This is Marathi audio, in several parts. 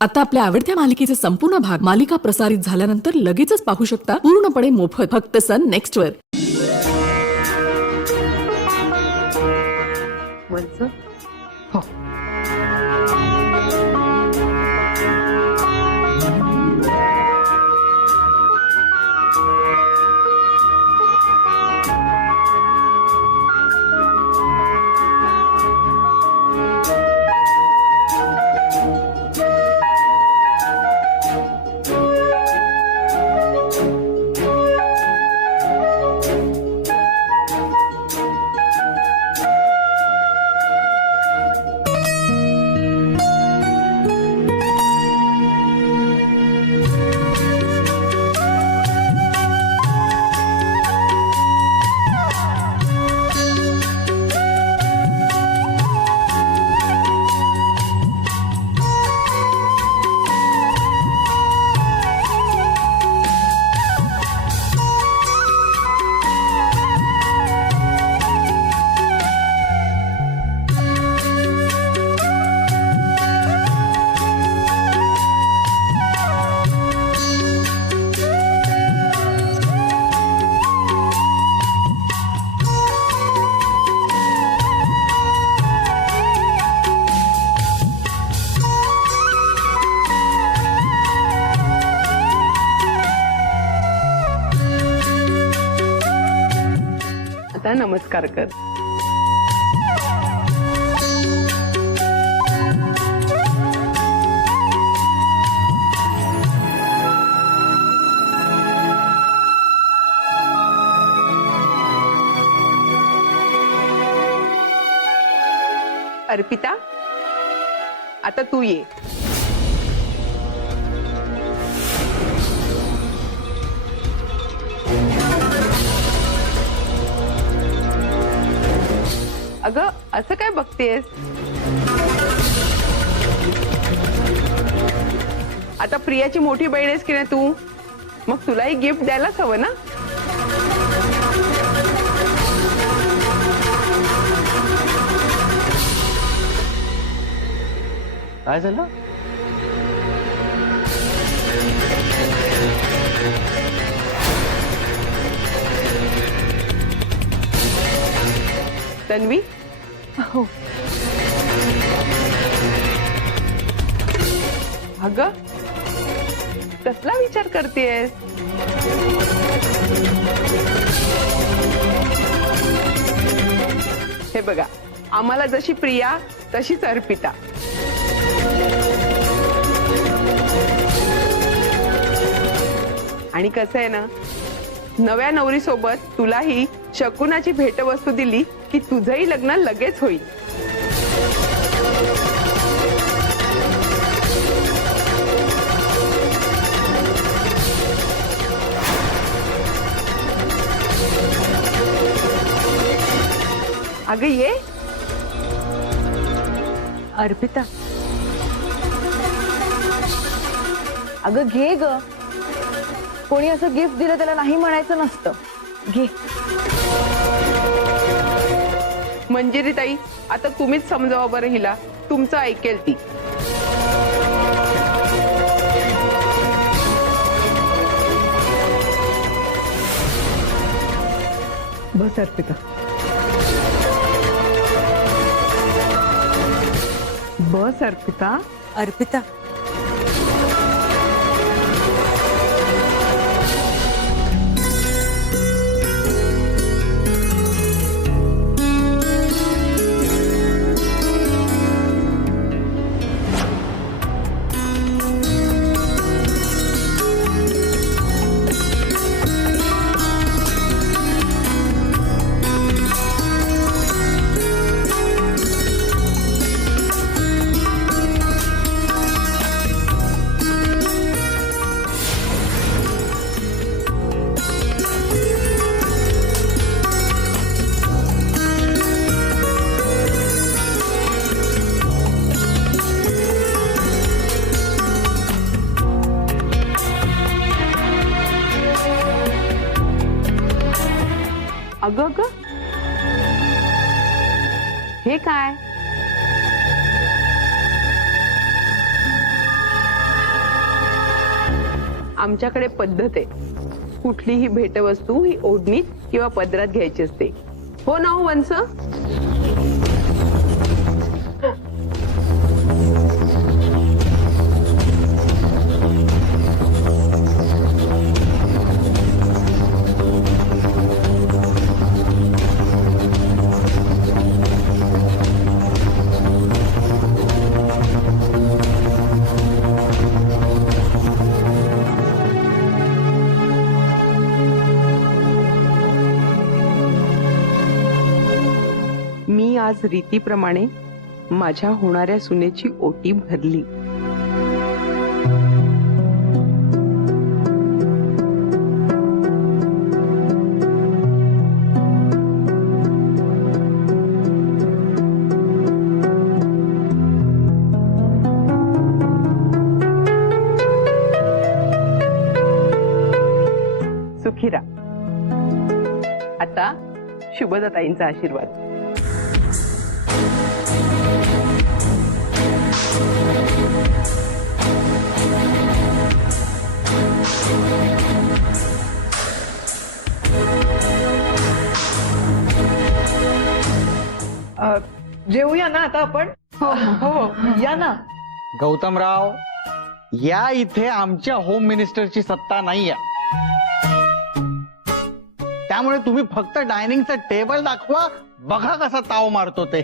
आता आपल्या आवडत्या मालिकेचे संपूर्ण भाग मालिका प्रसारित झाल्यानंतर लगेचच पाहू शकता पूर्णपणे मोफत फक्त सन नेक्स्ट वर. हो. आता नमस्कार कर. अर्पिता, आता तू ये. अगं असं काय बघतेस? आता प्रियाची मोठी बहीण आहेस की नाही तू, मग तुलाही गिफ्ट द्यायलाच हवं ना. काय झालं? तन्वी, हो. अगं कसला विचार करतेस? हे बघा, आम्हाला जशी प्रिया तशीच अर्पिता. आणि कसं आहे ना, नव्या नवरी सोबत तुलाही शकुनाची भेटवस्तू दिली की तुझंही लग्न लगेच होईल. अगं ये. अर्पिता, अगं घे ग. कोणी असं गिफ्ट दिलं त्याला नाही म्हणायचं नसतं. घे. मंजिरी ताई, आता तुम्हीच समजावा बरं हिला. तुमचं ऐकेल ती. बस अर्पिता, बस अर्पिता. अर्पिता, अगं अगं हे काय? आमच्याकडे पद्धत आहे, कुठलीही भेटवस्तू ही ओढणीत किंवा पदरात घ्यायची असते. हो ना हो वंस? मी आज रीतीप्रमाणे माझ्या होणाऱ्या सुनेची ओटी भरली. सुखी राहा. आता शुभदाताईंचा आशीर्वाद. जेवूया ना आता आपण. हो या ना. गौतमराव, या इथे आमच्या होम मिनिस्टरची सत्ता नाहीये, त्यामुळे तुम्ही फक्त डायनिंगचं टेबल दाखवा, बघा कसा ताव मारतो ते.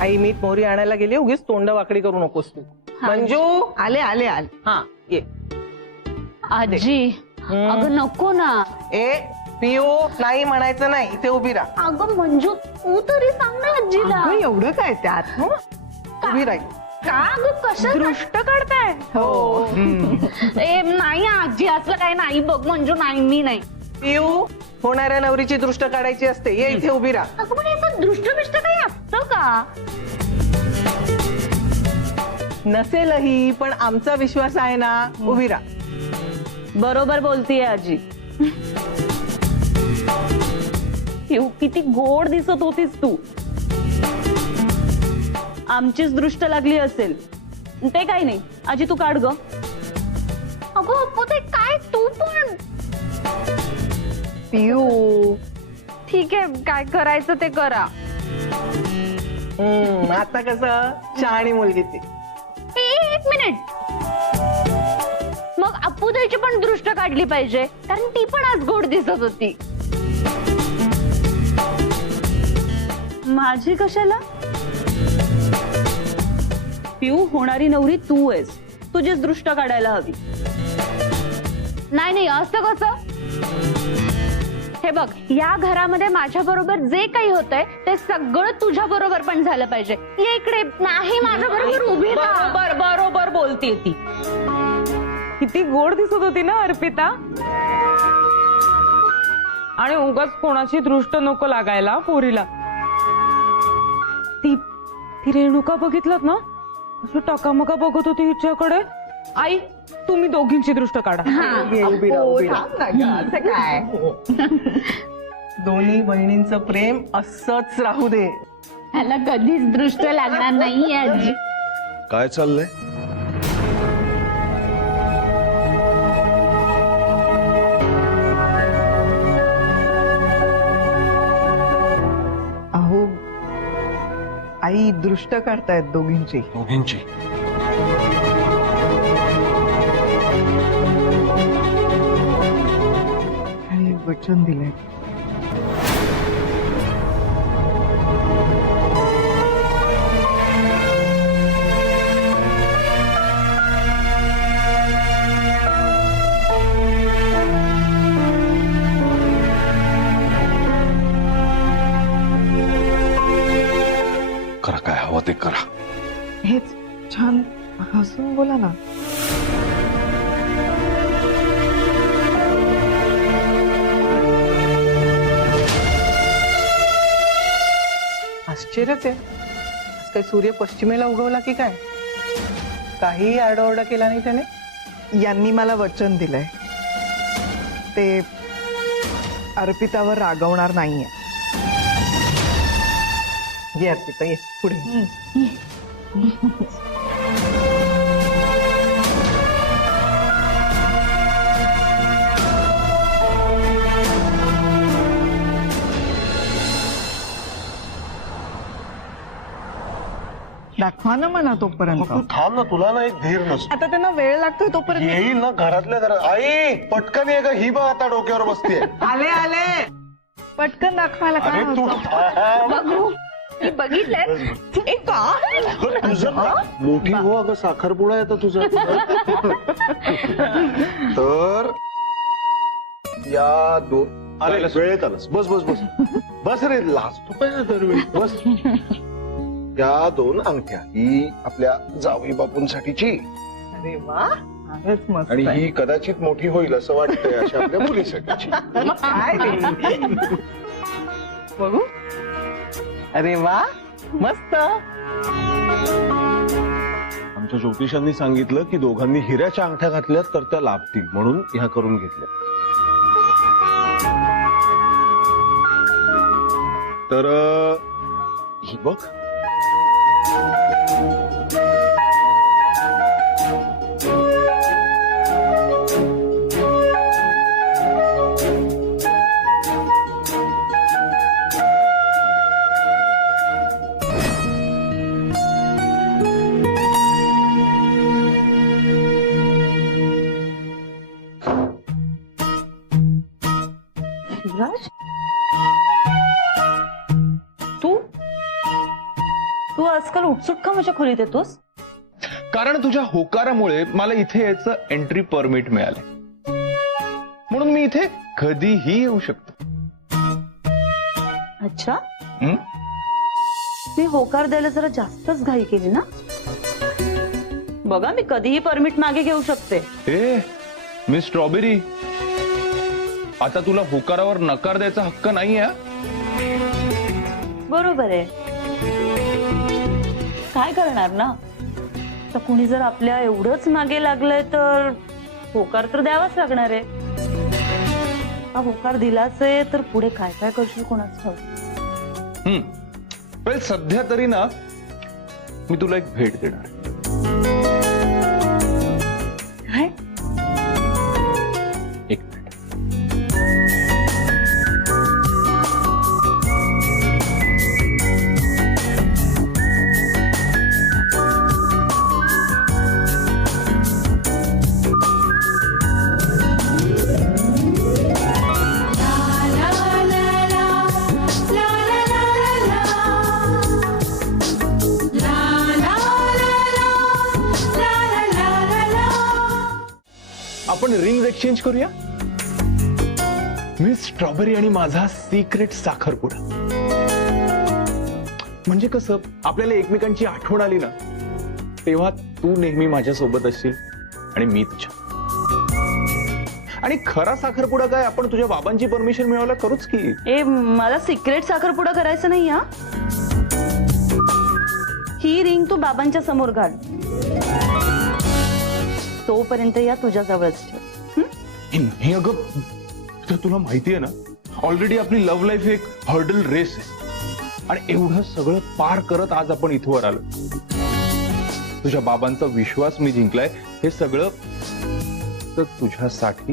आई मीठ मोहरी आणायला गेली, उगीच तोंड वाकडी करू नकोस तू. मंजू आले आले आले. हा ये. आजी अगं नको ना. ए पिऊ, नाही म्हणायचं नाही, इथे उभी राहा. अगं मंजू तू तरी सांग ना आजीला. अगं, एवढं काय त्यात? हं? उभी राही. का अगं कशा दृष्ट काढताय? हो. ए नाही आजी असलं काय नाही बघ मंजू, नाही मी नाही. पिऊ, होणाऱ्या नवरीची दृष्ट काढायची असते, ये इथे उभी राहा. अगं पण याचं दृष्ट बिष्ट काही असतं का? नसेलही, पण आमचा विश्वास आहे ना, उभी राहा. बरोबर बोलतीये आजी. किती गोड दिसत होतीस तू. आमचीच दृष्ट लागली असेल ते काही नाही. आजी तू काढ ग. अगं अप्पू ते काय तू पण. पिऊ ठीक आहे काय करायचं ते करा. आता कसं शहाणी मुलगी ती. एक मिनिट. मग अप्पू द्यायची पण दृष्ट काढली पाहिजे, कारण ती पण आज गोड दिसत होती. माझी कशाला? पिऊ होणारी नवरी तू आहेस, तुझीच दृष्ट काढायला हवी. नाही नाही असं कसं? हे बघ, या घरामध्ये माझ्या बरोबर जे काही होतंय ते सगळं तुझ्या बरोबर पण झालं पाहिजे. ये इकडे. नाही माझ्या बरोबर उभी राहा. बरोबर बरोबर बोलतीये ती. किती गोड दिसत होती ना अर्पिता. आणि उगाच कोणाची दृष्ट नको लागायला पोरीला. ती ती रेणुका बघितलं ना, असं टकामका बघत होती हिच्याकडे. आई तुम्ही दोघींची दृष्ट काढा. ये, उभी राहा, उभी राहा. थांब ना गं, असं काय? दोन्ही बहिणींचं प्रेम असंच राहू दे. ह्याला कधीच दृष्ट लागणार नाहीये आजी. काय चाललंय? अहो आई दृष्ट काढतायत दोघींची. दोघींची? आणि वचन दिलंय. करा, काय हवं ते करा. हेच छान हसून बोला ना. आश्चर्यच आहे. आज काय सूर्य पश्चिमेला उगवला की काय? काही आरडाओरडा केला नाही त्याने. यांनी मला वचन दिलंय ते अर्पितावर रागवणार नाहीये. ये अर्पिता ये पुढे. दाखवा ना मला तोपर्यंत. तू थांब ना, तुला ना एक धीर नसतो. आता त्यांना वेळ लागतोय तोपर्यंत. येईल ना घरातल्या घरात. आई पटकन ये ग, ही बघ आता डोक्यावर बसतीये. आले आले पटकन दाखवायला काय अरे तू होतं? बघू मी बघितलंय. तुझं मोठी हो अगं, साखरपुडा आहे तुझं. तर या दोन अरे वेळेत आलंस. बस बस बस बस रे, लाजतो काय दरवेळी. बस. या दोन अंगठ्या ही आपल्या जावई बापूंसाठीची, अरे वा, फारच मस्त आणि आहे. ही कदाचित मोठी होईल असं वाटतंय अशा आपल्या मुलीसाठीची. काय रे? बघू. अरे वा, मस्त. आमच्या ज्योतिषांनी सांगितलं की दोघांनी हिऱ्याच्या अंगठ्या घातल्या तर त्या लाभतील, म्हणून ह्या करून घेतल्या. तर ही बघ. युवराज, तू आजकाल उत्सुक का माझ्या खोलीत येतोस? कारण तुझ्या होकारामुळे मला इथे यायचं एंट्री परमिट मिळाले, म्हणून मी इथे कधीही येऊ शकतो. अच्छा, हं? मी होकार द्यायला जरा जास्तच घाई केली ना. बघा, मी कधीही परमिट मागे घेऊ शकते. ए मिस स्ट्रॉबेरी, आता तुला होकारावर नकार द्यायचा हक्क नाहीये. बरोबर आहे. काय करणार ना, तर कुणी जर आपल्या एवढंच मागे लागलंय तर होकार तर द्यावाच लागणार आहे. हा होकार दिलाच आहे तर पुढे काय काय करशील कोणाच ठाऊक. पण सध्या तरी ना मी तुला एक भेट देणार आहे. काय? एक भेट. आपण रिंग एक्सचेंज करूया. मिस स्ट्रॉबेरी आणि माझा सिक्रेट साखरपुडा. म्हणजे कसं, आपल्याला एकमेकांची आठवण आली ना तेव्हा तू नेहमी माझ्या सोबत असशील आणि मी तुझ्या. आणि खरा साखरपुडा काय, आपण तुझ्या बाबांची परमिशन मिळवायला करूच की. ए, मला सिक्रेट साखरपुडा करायचं नाही हा. ही रिंग तू बाबांच्या समोर घाल, तोपर्यंत या तुझ्या जवळच ठेव. हे अगं, तर तुला माहिती आहे ना, ऑलरेडी आपली लव्ह लाईफ एक हर्डल रेस आहे, आणि एवढं सगळं पार करत आज आपण इथवर आलो. तुझ्या बाबांचा विश्वास मी जिंकलाय, हे सगळं तर तुझ्यासाठी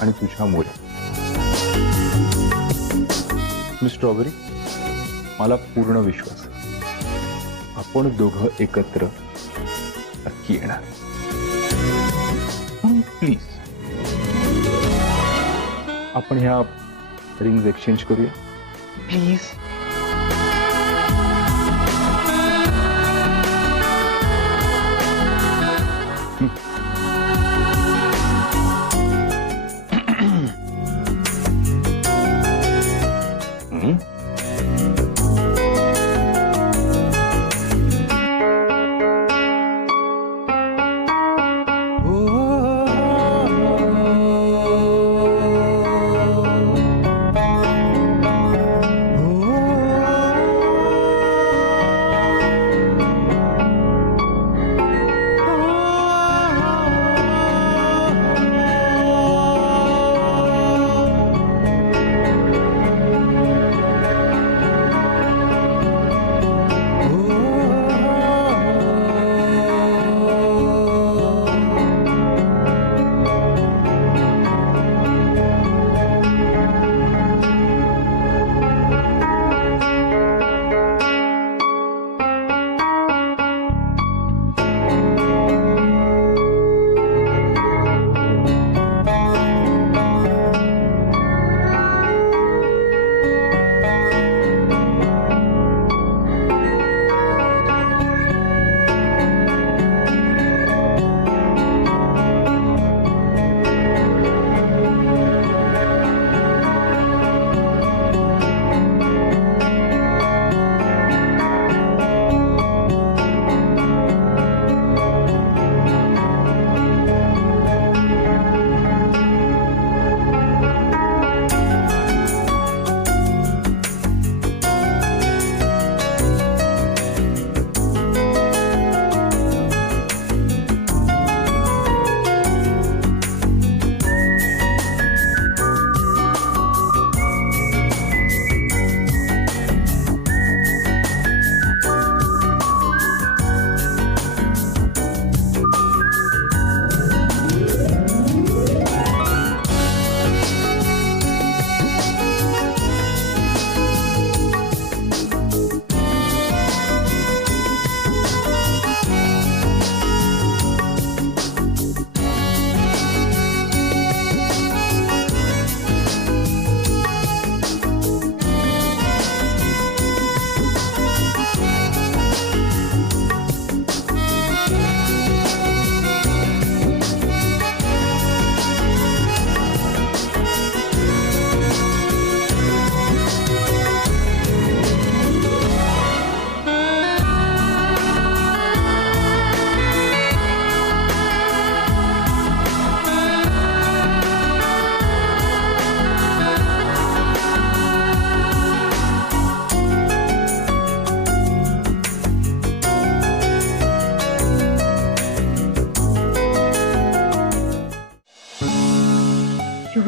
आणि तुझ्यामुळे. मिस स्ट्रॉबेरी, मला पूर्ण विश्वास आहे आपण दोघं एकत्र नक्की येणार. प्लीज आपण ह्या रिंग्स एक्सचेंज करूया प्लीज.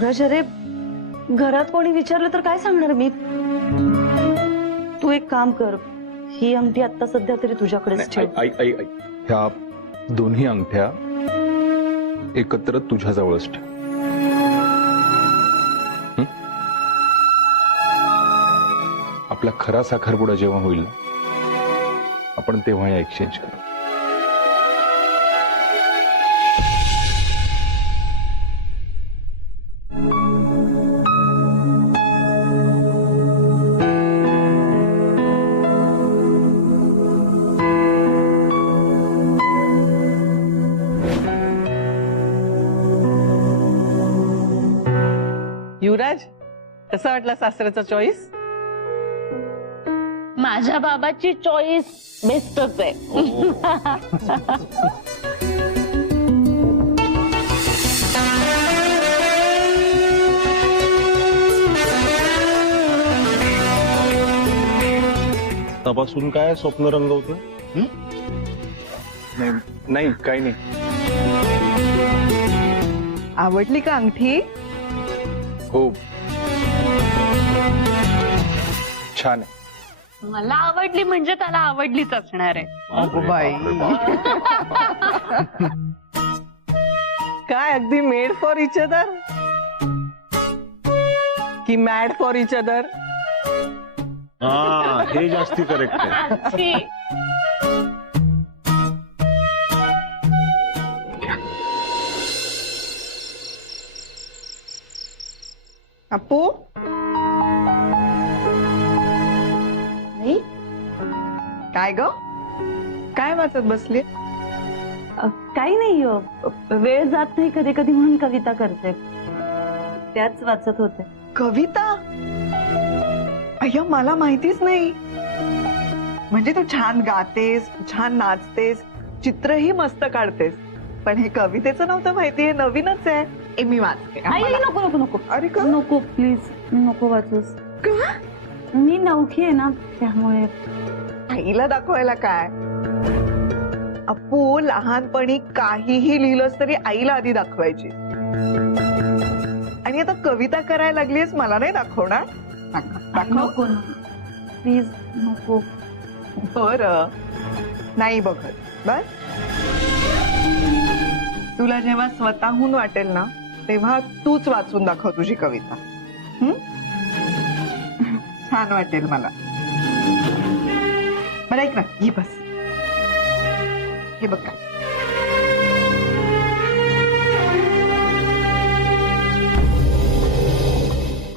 सूरज, अरे घरात कोणी विचारलं तर काय सांगणार मी? तू एक काम कर, ही अंगठी आता सध्या तरी तुझ्याकडेच ठेव. ह्या दोन्ही अंगठ्या एकत्र तुझ्या जवळच ठेव. हं? आपला खरा साखरपुडा जेव्हा होईल ना, आपण तेव्हा या एक्सचेंज करू. युवराज, कसा वाटला सासऱ्याचा चॉईस? माझ्या बाबाची चॉईस बेस्टच आहे. तपासून काय स्वप्न रंगवतं? नाही नाही, काही नाही. आवडली का अंगठी? हो, छान आहे. मला आवडली म्हणजे त्याला आवडलीच असणार आहे. अगो बाई, काय अगदी मेड फॉर इच अदर की मॅड फॉर इच अदर? हा, हे जास्ती करेक्ट आहे. अपू, काय ग? काय वाचत बसली? काही नाही, वेळ जात नाही कधी कधी म्हणून कविता करते. त्याच वाचत होते. कविता? अय्या, मला माहितीच नाही. म्हणजे तू छान गातेस, छान नाचतेस, चित्रही मस्त काढतेस, पण हे कवितेचं नव्हतं माहिती. हे नवीनच आहे. ए, मी वाचते. आई, नको नको नको. अरे का? नको प्लीज, नको वाचूस. मी नवखी आहे ना, त्यामुळे. आईला दाखवायला काय? अपू, लहानपणी काहीही लिहिलंस तरी आईला आधी दाखवायची. आणि आता कविता करायला लागलीस, मला नाही दाखवणार? दाखव. नको प्लीज, नको. बरं, नाही बघत. बस, तुला जेव्हा स्वतःहून वाटेल ना, तेव्हा तूच वाचून दाखव तुझी कविता. छान वाटेल मला. बरं, ऐक ना, ही बस. हे बघ काय.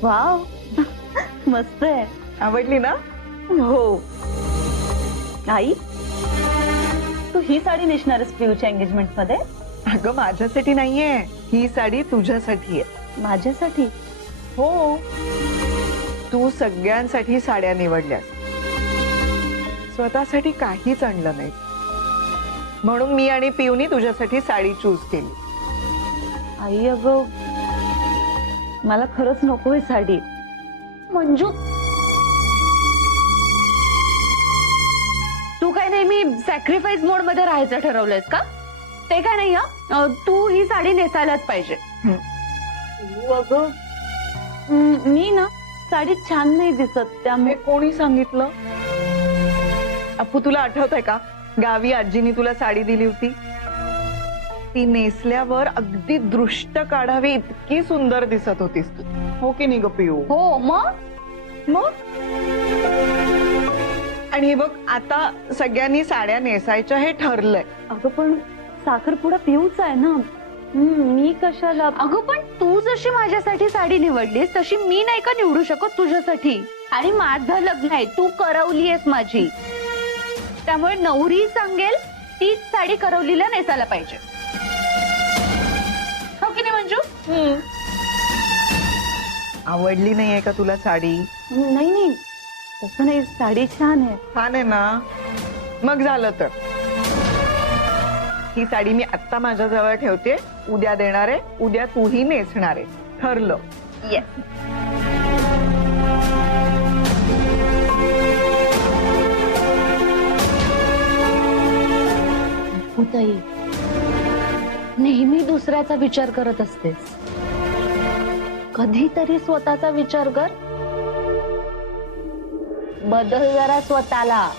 वाव, मस्त आहे. आवडली ना? हो. आई, तू ही साडी नेसणारच पिऊच्या एंगेजमेंट मध्ये? अगं, माझ्यासाठी नाहीये ही साडी, तुझ्यासाठी आहे. माझ्यासाठी? हो, तू सगळ्यांसाठी साड्या निवडल्यास, स्वतःसाठी काहीच आणलं नाही. म्हणून मी आणि पिऊनी तुझ्यासाठी साडी चूज केली. आई, अगं मला खरंच नकोय साडी. मंजू, तू काय नेहमी सॅक्रिफाईस मोड मध्ये राहायचं ठरवलंयस का? ते काय नाही. तू ही साडी नेसायलाच पाहिजे. अगं, मी ना साडी छान नाही दिसत, त्यामुळे. कोणी सांगितलं? अपू, तुला आठवतंय का, गावी आजीनी तुला साडी दिली होती? ती नेसल्यावर अगदी दृष्ट काढावी इतकी सुंदर दिसत होतीस तू. हो की नाही ग पिऊ? हो, मग आणि हे बघ, आता सगळ्यांनी साड्या नेसायच्या हे ठरलंय. अगं, पण साखरपुडा पिऊच आहे ना, मी कशाला? अगं, पण तू जशी माझ्यासाठी साडी निवडलीस तशी मी नाही का निवडू शकत तुझ्यासाठी? आणि माझं लग्न आहे, तू करवली आहेस माझी, त्यामुळे नवरी सांगेल तीच साडी करवलीला नेसायला पाहिजे. हो की नाही मंजू? आवडली नाहीये का तुला साडी? नाही नाही, तसं नाही, साडी छान आहे. छान आहे ना? मग झालं तर ही साडी मी आत्ता माझ्या जवळ ठेवते, उद्या देणार आहे, उद्या तूही नेसणार आहे. ठरलं? येस. नेहमी दुसऱ्याचा विचार करत असतेस. कधीतरी स्वतःचा विचार कर. बदल जरा स्वतःला.